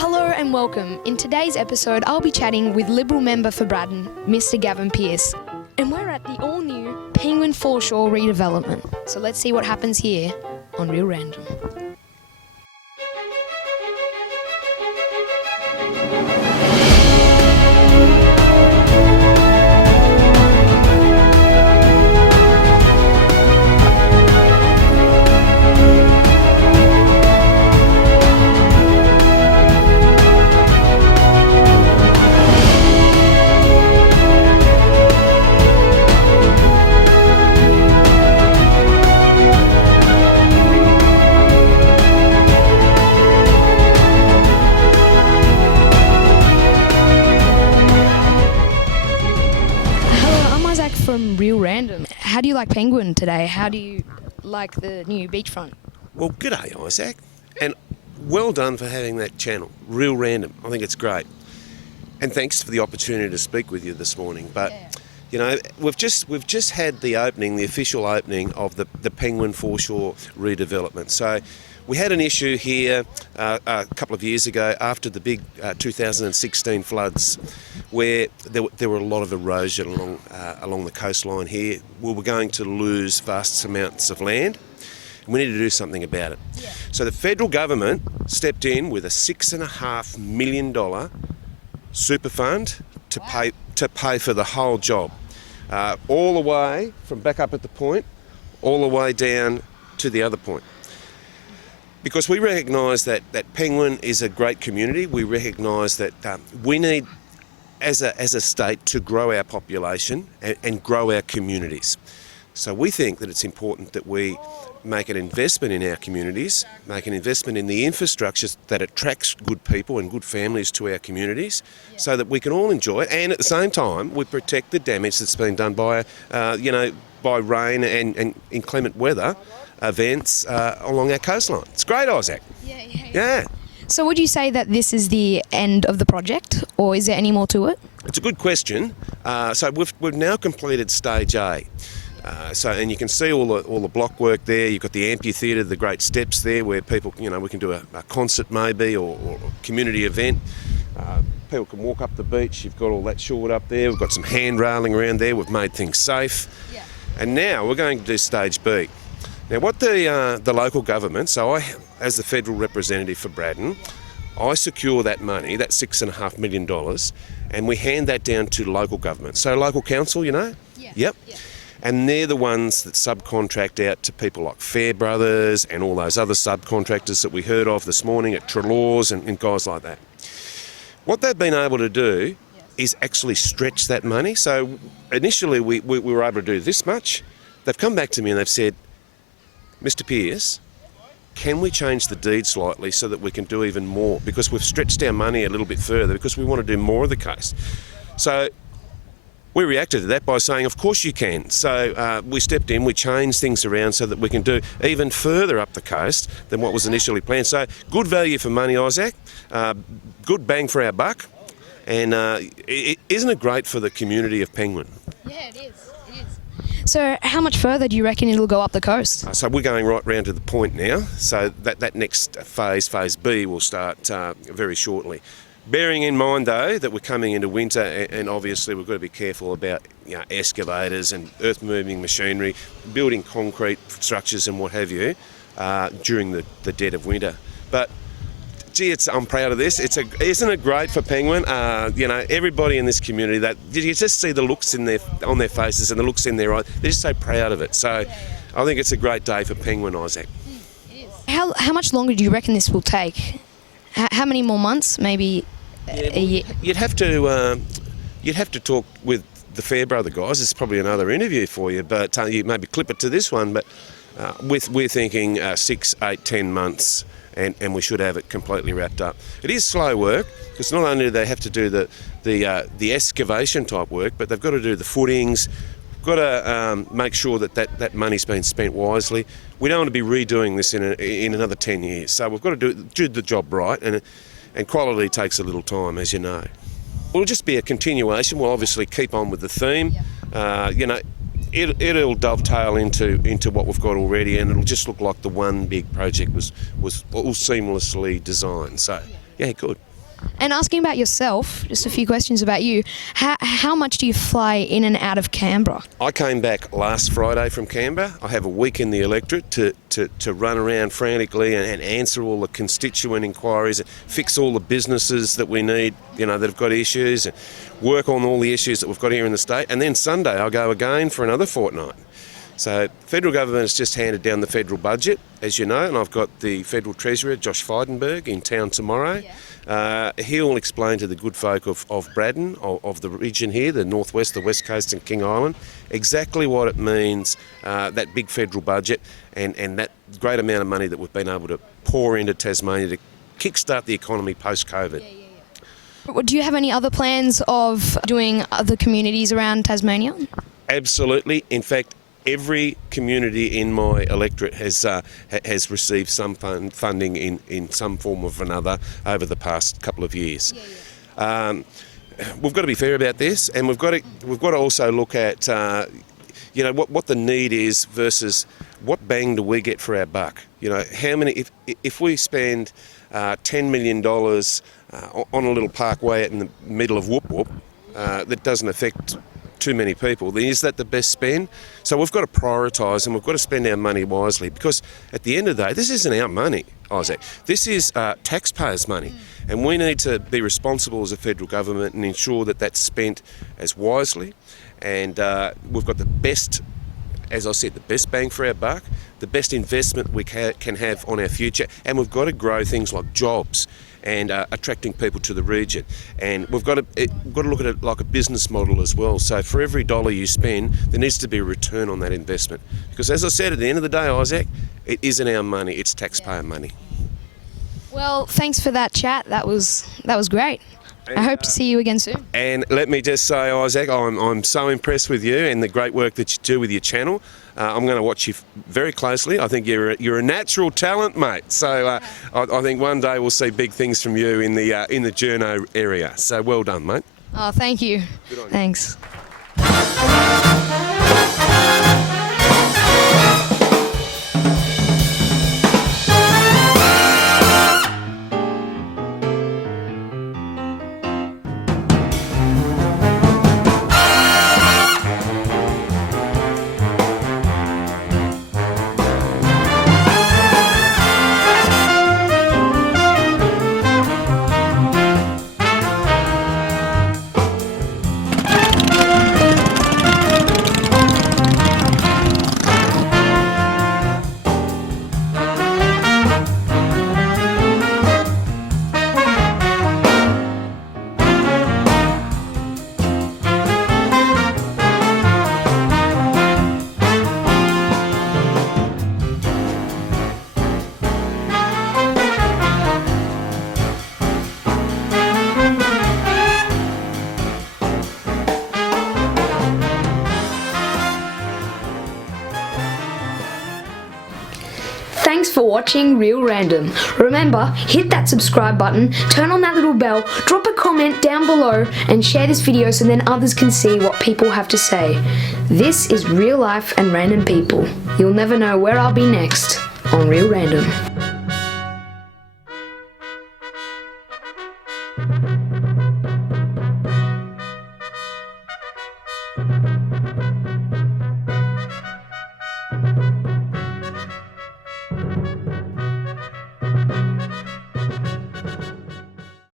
Hello and welcome. In today's episode, I'll be chatting with Liberal member for Braddon, Mr. Gavin Pearce. And we're at the all-new Penguin Foreshore redevelopment. So let's see what happens here on Real Random. From Real Random. How do you like Penguin today? How do you like the new beachfront? Well, g'day, Isaac, and well done for having that channel, Real Random. I think it's great, and thanks for the opportunity to speak with you this morning. But you know, we've just had the opening, the official opening of the Penguin Foreshore redevelopment. So we had an issue here a couple of years ago after the big 2016 floods, where there were a lot of erosion along the coastline here. We were going to lose vast amounts of land. We need to do something about it. Yeah. So the federal government stepped in with a $6.5 million super fund to pay for the whole job, all the way from back up at the point, all the way down to the other point. Because we recognise that Penguin is a great community. We recognise that we need, as a state, to grow our population and grow our communities. So we think that it's important that we make an investment in our communities, make an investment in the infrastructure that attracts good people and good families to our communities, so that we can all enjoy it, and at the same time we protect the damage that's been done by by rain and inclement weather events along our coastline. It's great, Isaac. Yeah. So would you say that this is the end of the project, or is there any more to it? It's a good question. So we've now completed stage A. And you can see all the block work there. You've got the amphitheatre, the great steps there, where people, we can do a concert maybe, or a community event. People can walk up the beach. You've got all that shored up there. We've got some hand railing around there. We've made things safe. Yeah. And now we're going to do stage B. Now, what the local government, so I, as the federal representative for Braddon, I secure that money, that $6.5 million, and we hand that down to local government. So local council, Yeah. Yep. Yeah. And they're the ones that subcontract out to people like Fairbrothers and all those other subcontractors that we heard of this morning at Trelaws and guys like that. What they've been able to do is actually stretch that money. So initially we were able to do this much. They've come back to me and they've said, Mr. Pearce, can we change the deed slightly so that we can do even more? Because we've stretched our money a little bit further because we want to do more of the coast. So we reacted to that by saying, of course you can. So we stepped in, we changed things around so that we can do even further up the coast than what was initially planned. So good value for money, Isaac, good bang for our buck, and isn't it great for the community of Penguin? Yeah, it is. So how much further do you reckon it'll go up the coast? So we're going right round to the point now. So that next phase B, will start very shortly. Bearing in mind, though, that we're coming into winter, and obviously we've got to be careful about excavators and earth-moving machinery, building concrete structures and what have you during the dead of winter. But gee, I'm proud of this. Isn't it great for Penguin? Everybody in this community, that you just see the looks on their faces and the looks in their eyes. They're just so proud of it. So I think it's a great day for Penguin, Isaac. It is. How much longer do you reckon this will take? How many more months? Maybe a year? You'd have to talk with the Fairbrother guys. It's probably another interview for you, but you maybe clip it to this one. But we're thinking 6, 8, 10 months. And we should have it completely wrapped up. It is slow work because not only do they have to do the excavation type work, but they've got to do the footings. Got to make sure that money's been spent wisely. We don't want to be redoing this in another 10 years. So we've got to do the job right, and quality takes a little time, as you know. It'll just be a continuation. We'll obviously keep on with the theme. It'll dovetail into what we've got already, and it'll just look like the one big project was all seamlessly designed. So, yeah, good. And asking about yourself, just a few questions about you. How much do you fly in and out of Canberra? I came back last Friday from Canberra. I have a week in the electorate to run around frantically and answer all the constituent inquiries, fix all the businesses that we need, that have got issues, and work on all the issues that we've got here in the state. And then Sunday I'll go again for another fortnight. So federal government has just handed down the federal budget, as you know, and I've got the federal treasurer, Josh Frydenberg, in town tomorrow. He'll explain to the good folk of Braddon, of the region here, the northwest, the west coast and King Island, exactly what it means, that big federal budget and that great amount of money that we've been able to pour into Tasmania to kickstart the economy post-COVID. Do you have any other plans of doing other communities around Tasmania? Absolutely. In fact, every community in my electorate has received some funding in some form or another over the past couple of years. We've got to be fair about this, and we've got to also look at what the need is versus what bang do we get for our buck. How many if we spend $10 million on a little parkway in the middle of Whoop Whoop that doesn't affect too many people, then is that the best spend? So we've got to prioritise and we've got to spend our money wisely, because at the end of the day, this isn't our money, Isaac. This is taxpayers' money, and we need to be responsible as a federal government and ensure that that's spent as wisely, and we've got the best, as I said, the best bang for our buck, the best investment we can have on our future, and we've got to grow things like jobs and attracting people to the region. And we've got to look at it like a business model as well. So for every dollar you spend, there needs to be a return on that investment. Because as I said, at the end of the day, Isaac, it isn't our money, it's taxpayer money. Well, thanks for that chat. That was great. I hope to see you again soon. And let me just say, Isaac, I'm so impressed with you and the great work that you do with your channel. I'm going to watch you very closely. I think you're a natural talent, mate. So I think one day we'll see big things from you in the Journo area. So well done, mate. Oh, thank you. Good on you. Thanks. Thanks for watching Real Random. Remember, hit that subscribe button, turn on that little bell, drop a comment down below, and share this video so then others can see what people have to say. This is real life and random people. You'll never know where I'll be next on Real Random.